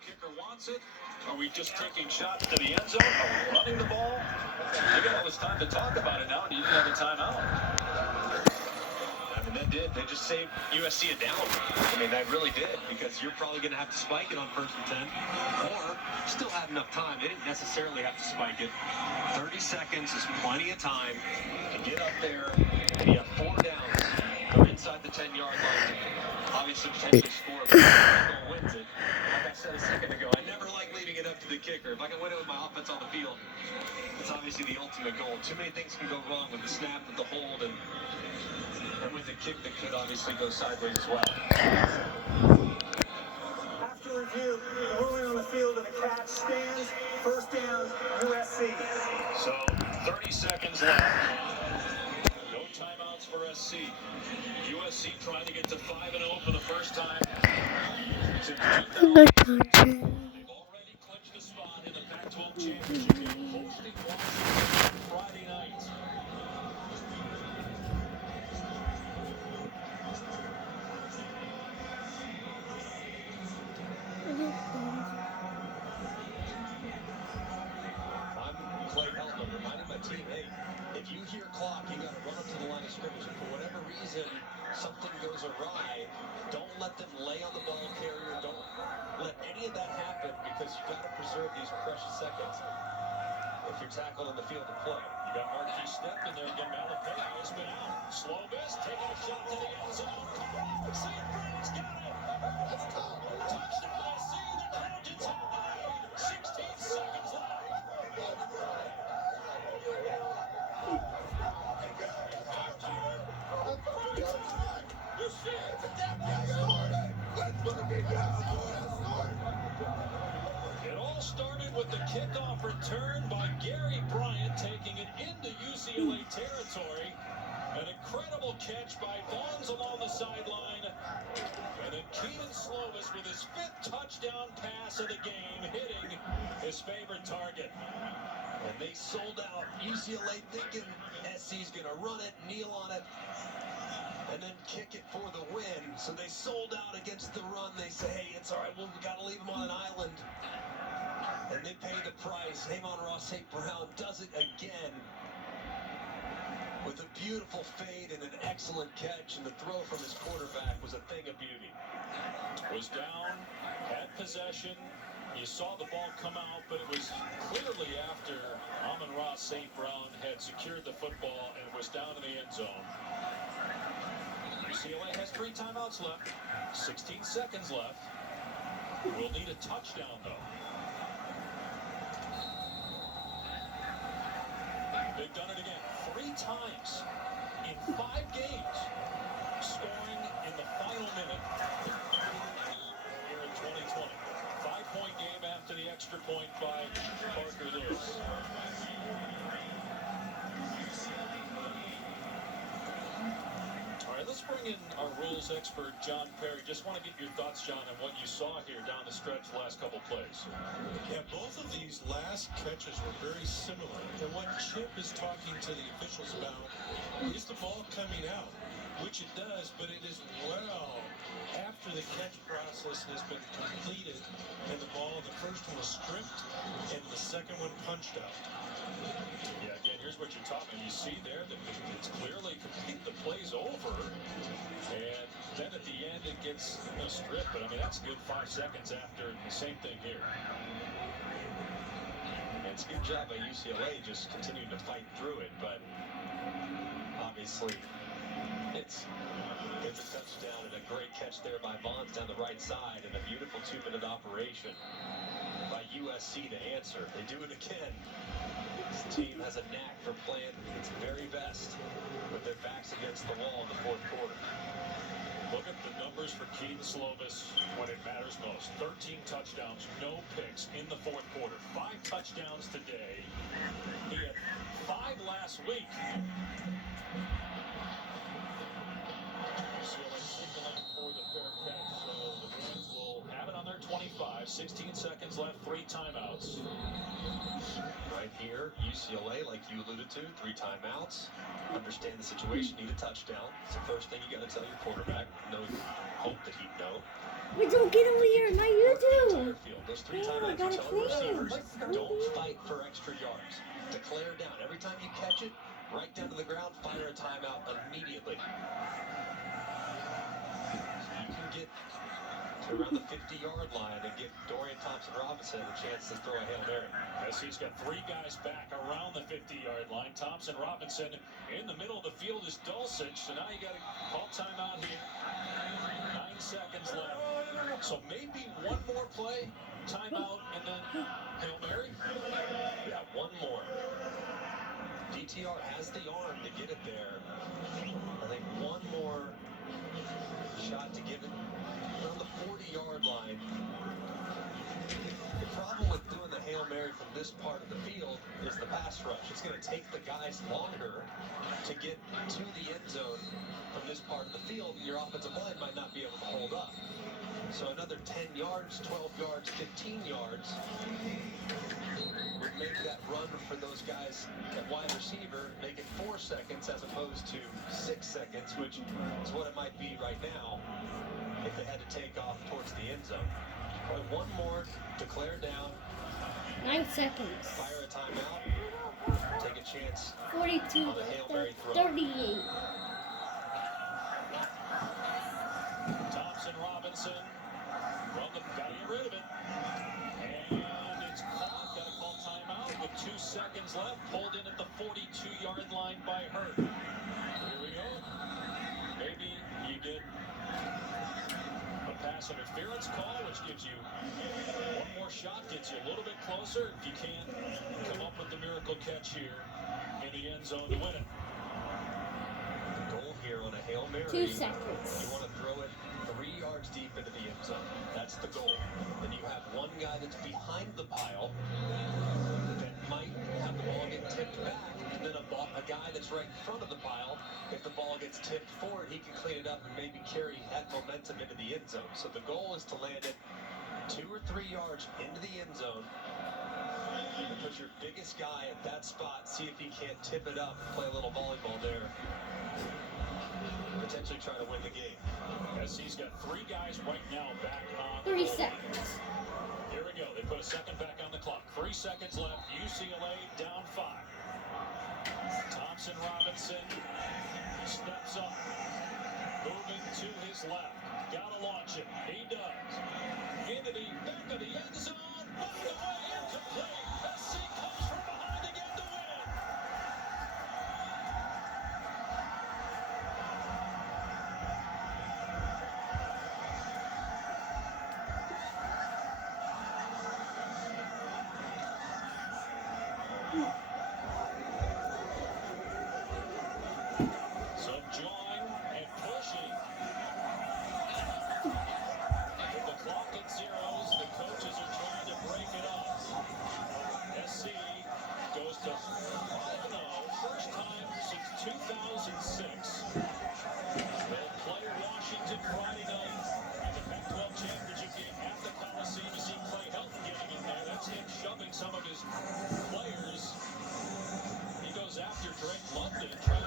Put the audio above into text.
kicker wants it. Are we just taking shots to the end zone? Are we running the ball? You got all this time to talk about it now, and you didn't have a timeout. I mean, that did. They just saved USC a down. I mean, that really did, because you're probably going to have to spike it on 1st and 10, or still have enough time. They didn't necessarily have to spike it. 30 seconds is plenty of time to get up there, and you have 4 downs. They're inside the 10-yard line. Obviously, potentially score, but Chicago wins it. Like I said a second ago, I never like leaving it up to the kicker. If I can win it with my offense on the field, it's obviously the ultimate goal. Too many things can go wrong with the snap, with the hold, and with the kick that could obviously go sideways as well. After review, the ruling on the field and the catch stands. First down, USC. So 30 seconds left. No timeouts for SC. USC trying to get to 5-0 for the first time since 2000. They've already clinched a spot in the Pac-12 championship game, hosting Washington Friday night. I'm Clay Helton, reminding my team, hey, if you hear clock, you got to run up to the line of scrimmage. And for whatever reason, something goes awry, don't let them lay on the ball carrier. Don't let any of that happen, because you've got to preserve these precious seconds if you're tackled in the field of play. You got Marquis Step in there again. Malafea has been out. Slovis taking a shot to the end zone. St. Brown's got it. Let's go. Touchdown SC. The Trojans have the lead. 16 seconds left. It all started with the kickoff return by Gary Bryant, taking it into UCLA territory. An incredible catch by Vaughns along the sideline. And then Kedon Slovis with his 5th touchdown pass of the game, hitting his favorite target. And they sold out. UCLA thinking SC's going to run it, kneel on it, and then kick it for the win. So they sold out against the run. They say, hey, it's all right. Well, we got to leave them on an island. And they pay the price. Amon-Ra St. Brown does it again with a beautiful fade and an excellent catch. And the throw from his quarterback was a thing of beauty. Was down, had possession. You saw the ball come out, but it was clearly after Amon-Ra St. Brown had secured the football and was down in the end zone. UCLA has 3 timeouts left, 16 seconds left. We'll need a touchdown, though. They've done it again 3 times in 5 games, scoring in the final minute here in 2020. 5-point game after the extra point by Parker Lewis. All right, let's bring in our rules expert, John Perry. Just want to get your thoughts, John, on what you saw here down the stretch the last couple plays. Yeah, both of these last catches were very similar. And what Chip is talking to the officials about is the ball coming out, which it does, but it is well after the catch process has been completed and the ball, the first one was stripped and the second one punched out. Yeah, again, here's what you're talking. You see there that it's clearly complete. The play's over, and then at the end it gets a strip. But I mean, that's a good 5 seconds after. The same thing here. It's a good job by UCLA just continuing to fight through it, but obviously it's a touchdown and a great catch there by Vaughns down the right side, and a beautiful 2-minute operation by USC to answer. They do it again. This team has a knack for playing its very best with their backs against the wall in the 4th quarter. Look at the numbers for Kedon Slovis when it matters most. 13 touchdowns, no picks in the 4th quarter. 5 touchdowns today. He had 5 last week. UCLA signaling for the fair catch, so the Bruins will have it on their 25. 16 seconds left, 3 timeouts. Right here, UCLA, like you alluded to, 3 timeouts. Understand the situation, need a touchdown. It's the first thing you got to tell your quarterback. No hope that he'd know. Wait, don't get over here, not you too. Field. those 3 Yeah, timeouts, gotta you're telling receivers, clean. don't fight for extra yards. Declare down. Every time you catch it, right down to the ground, fire a timeout immediately. You can get to around the 50-yard line and give Dorian Thompson-Robinson a chance to throw a Hail Mary. As he's got 3 guys back around the 50-yard line. Thompson-Robinson in the middle of the field is Dulcich. So now you got to call timeout here. 9 seconds left. So maybe one more play, timeout, and then Hail Mary. Yeah, one more. DTR has the arm to get it there. I think one more shot to give it around the 40-yard line. The problem with doing the Hail Mary from this part of the field is the pass rush. It's going to take the guys longer to get to the end zone from this part of the field, and your offensive line might not be able to hold up. So another 10 yards, 12 yards, 15 yards would make that run for those guys at wide receiver, make it 4 seconds as opposed to 6 seconds, which is what it might be right now if they had to take off towards the end zone. Probably one more, declare down, 9 seconds. fire a timeout, take a chance 42, on a Hail Mary throw. 38. Thompson-Robinson from the, got to get rid of it. And it's caught. Got to call timeout with 2 seconds left. Pulled in at the 42-yard line by Hurt. Here we go. Maybe you get a pass interference call, which gives you one more shot, gets you a little bit closer. If you can't come up with the miracle catch here in the end zone to win it. The goal here on a Hail Mary, 2 seconds. you want to throw it 3 yards deep into the end zone. That's the goal. Then you have one guy that's behind the pile that might have the ball get tipped back, and then a guy that's right in front of the pile, if the ball gets tipped forward, he can clean it up and maybe carry that momentum into the end zone. So the goal is to land it 2 or 3 yards into the end zone and put your biggest guy at that spot, see if he can't tip it up and play a little volleyball there. Potentially try to win the game. As he's got 3 guys right now back on 3 the goal line. seconds. Here we go. They put a second back on the clock. 3 seconds left. UCLA down 5. Thompson-Robinson steps up. Moving to his left. Gotta launch it. He does. Into the back of the end zone. By the way, incomplete. SC comes from behind again to win. Some join and pushing. With the clock at zeros, the coaches are trying to break it up. SC goes to 5-0, first time since 2006. They'll play Washington Friday night in the Pac-12 championship game at the Coliseum. You see Clay Helton getting in there. That's him shoving some of his players. He goes after Drake London, trying